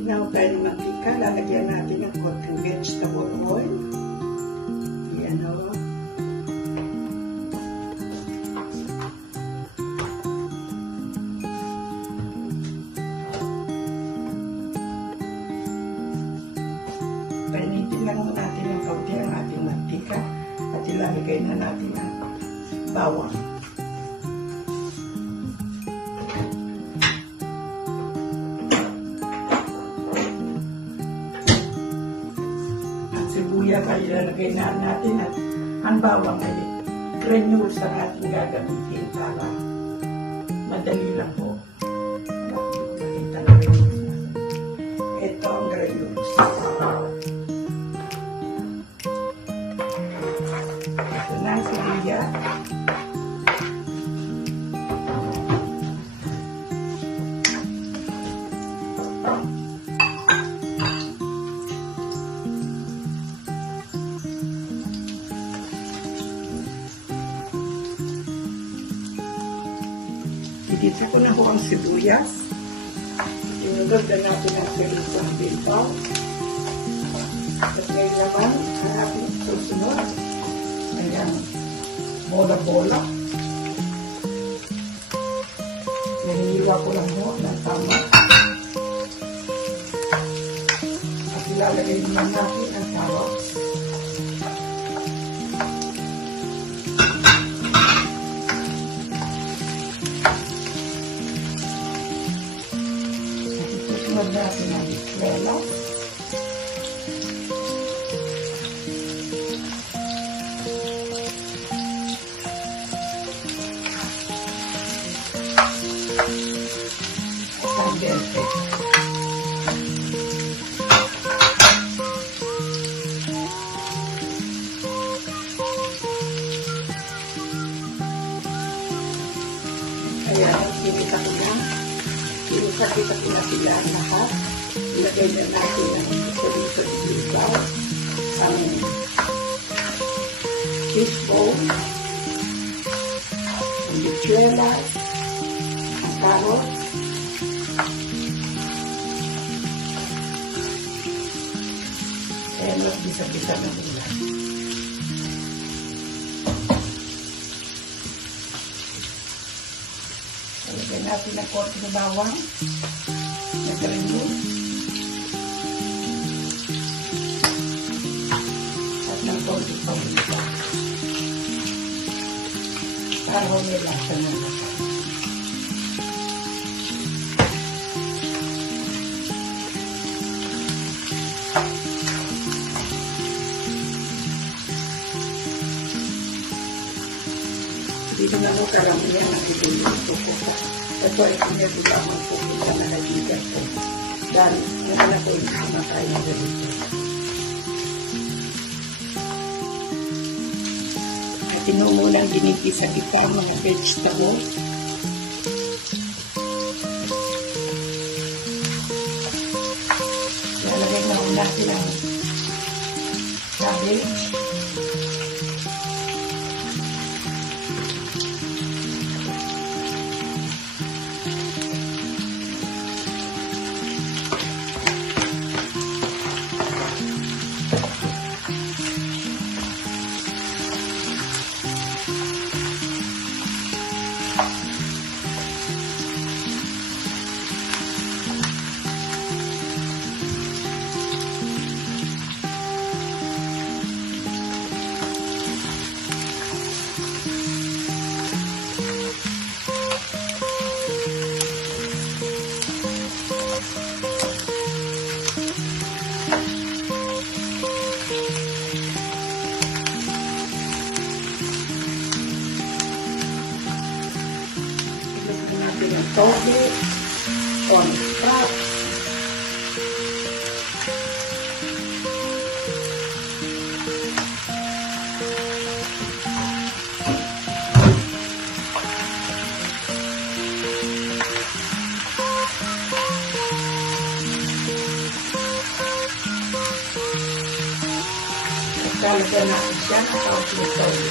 Nag-heat na tayo ng mantika. Lalagyan natin ng konting vegetable oil. Yan o. Painitin lang natin ng kaunti ang ating mantika at ilalagay na natin ang bawang. Sibuyas ay ilalagay na natin at ang bawang ay granules ang ating gagamitin para madali lang po. Ito ang granules. Ito na ang sibuyas. Dito ko na ho ang sibuyas. Tinugod na natin ang silisang bilbaw. At ngayon naman, ang ating susunod. Ayan, bola-bola. Nahihila ko lang ho ng tama. At ilalagay naman natin ang carrots. Susunod natin ang islela. At ang bente. Kaya sinita ko na. Sinita ko na sila lahat. Ilagay na natin ang salisang bilbaw, ang fishbone, ang bichuelas, ang carrots, kaya mas bisa-bisa na ulan. Ilagay natin ang konti na bawang, na granules, at ng konti paminta. Para may lasa na natin. Dito na mo karamihan ang ito ko. Ito ay pinagulaman po kita na nagigas ko. Dahil naman ako yung kumakain na dito. At tinungunang ginipis sa kita ang mga vegetables. Lalagay na natin ang cabbage. Toge on top. Lalagyan natin siya ng kaunting toge.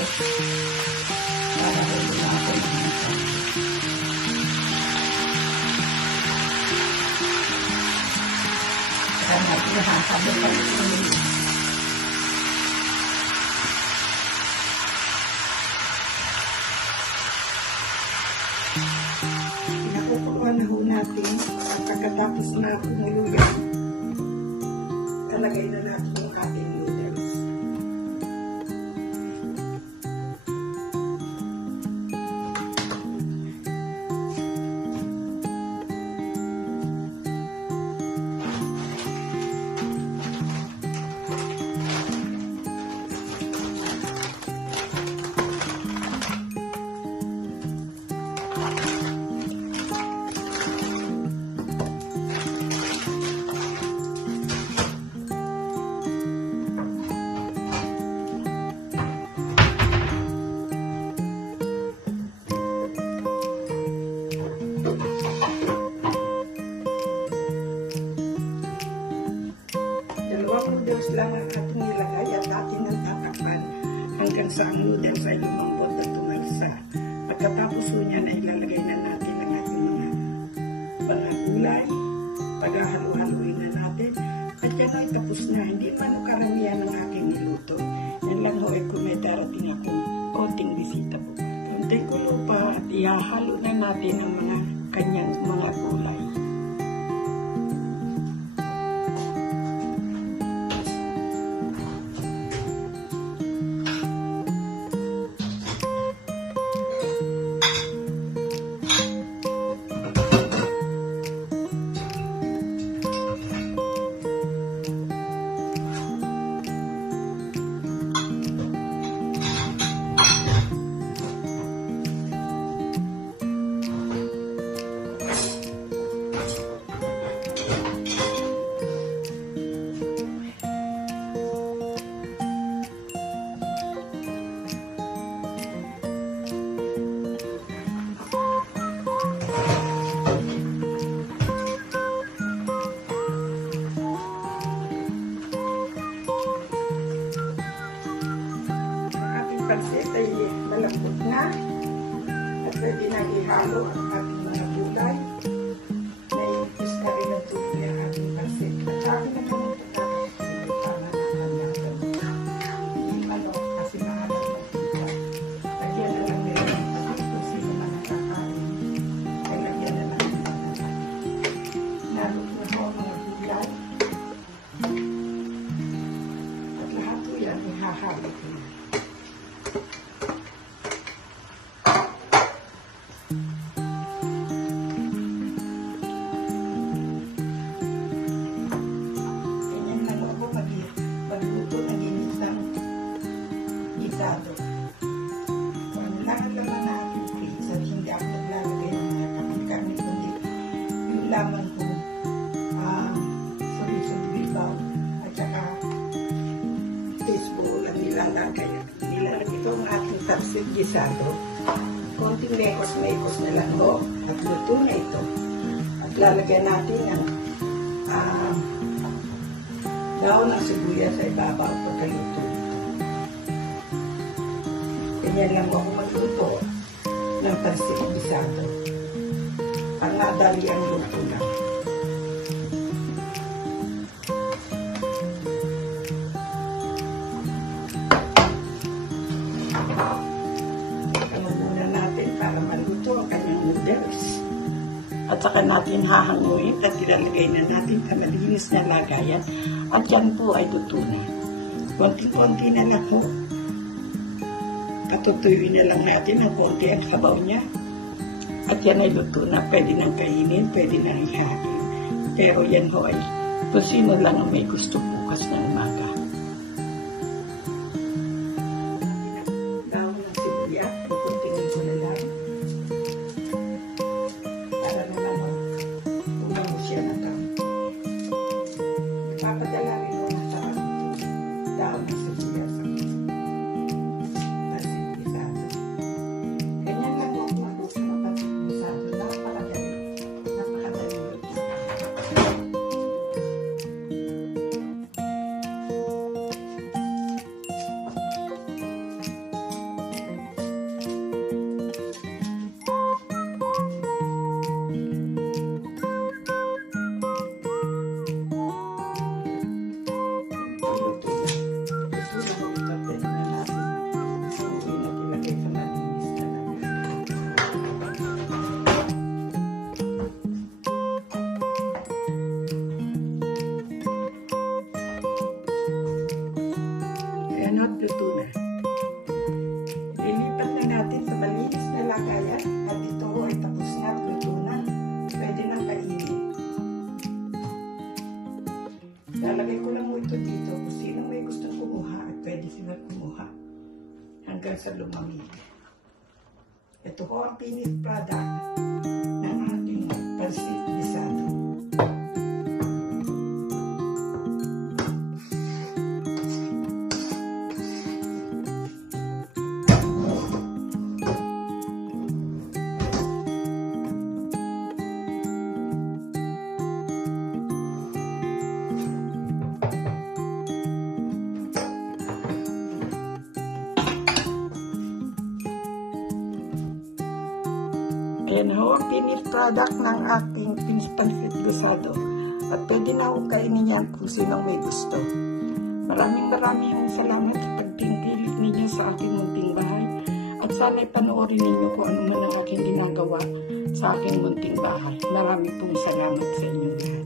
Para huli natin ang pansit. Kaya natin nakakabot pa rin nila. Pinakukuluan na ho natin at pagkatapos na kumuluyan, talagay na natin yung ating noodles. Noodles lang ang ating nilagay at ating ang tatakpan hanggang sa ang noodles ay lumambot at tumalsa. Pagkatapos niya na ilalagay na natin ang ating mga gulay, paghahalo-haloin na natin at yan ay tapos na. Hindi man o karamihan ng aking niluto. Yan lang ho ay kung may darating akong konting bisita po. Kunting kulo pa at ihahalo na natin ang mga kanyang mga gulay. Pansit ay malambot na at pwede na ihalo ang ating mga gulay. Naipis na rin ang tubig ang ating pansit. At akin na naman ito para natin. Hindi manok kasi mahalang ng pizza. Lagyan na lang nila ng pansit kung sino man nakakain. Ay lagyan na lang nila ng nalog na ho mga gulay. At lahat po yan ihahalo ko na. Lahat naman natin please at hindi ako naglalagay ng mga kami kundi yung laman ko salisong bibaw at saka baseball ang nilalagay ito ang ating pansit gisado. Konting mekos na lang ho at luto na ito at lalagyan natin ang daon ng sibuyas sa ibabaw pagkaluto. Ganyan lang ako magluto ng pansit gisado. Ang madali ang luto lang. Muna natin para maluto ang kanyang noodles. At saka natin hahanguin at ilalagay na natin sa malinis na lagayan. At yan po ay luto na. Konti-konti na lang po. Patutuyuin na lang natin ng konti ang sabaw niya. At yan ay luto na. Pwede nang kainin, pwede nang ihain. Pero yan ho ay kung sino lang ang may gusto bukas ng umaga. Daon ng sibuyas, konting ito na lang. Para na naman umango siya na daon. Papadala rin mo na sa daon ng sibuyas. Lalagay ko lang mo ito dito. Kung sino may gustong kumuha, at pwede sila kumuha. Hanggang sa lumamig. Ito ho ang finished product ng ating pansit gisado. Ayan ho ang finished product ng ating pansit gisado. At pwede na ho kainin yan kung sinong may gusto. Maraming salamat sa pagtingkilik ninyo sa aking munting bahay. At sana'y panoorin ninyo kung ano man ang aking ginagawa sa aking munting bahay. Maraming salamat sa inyo.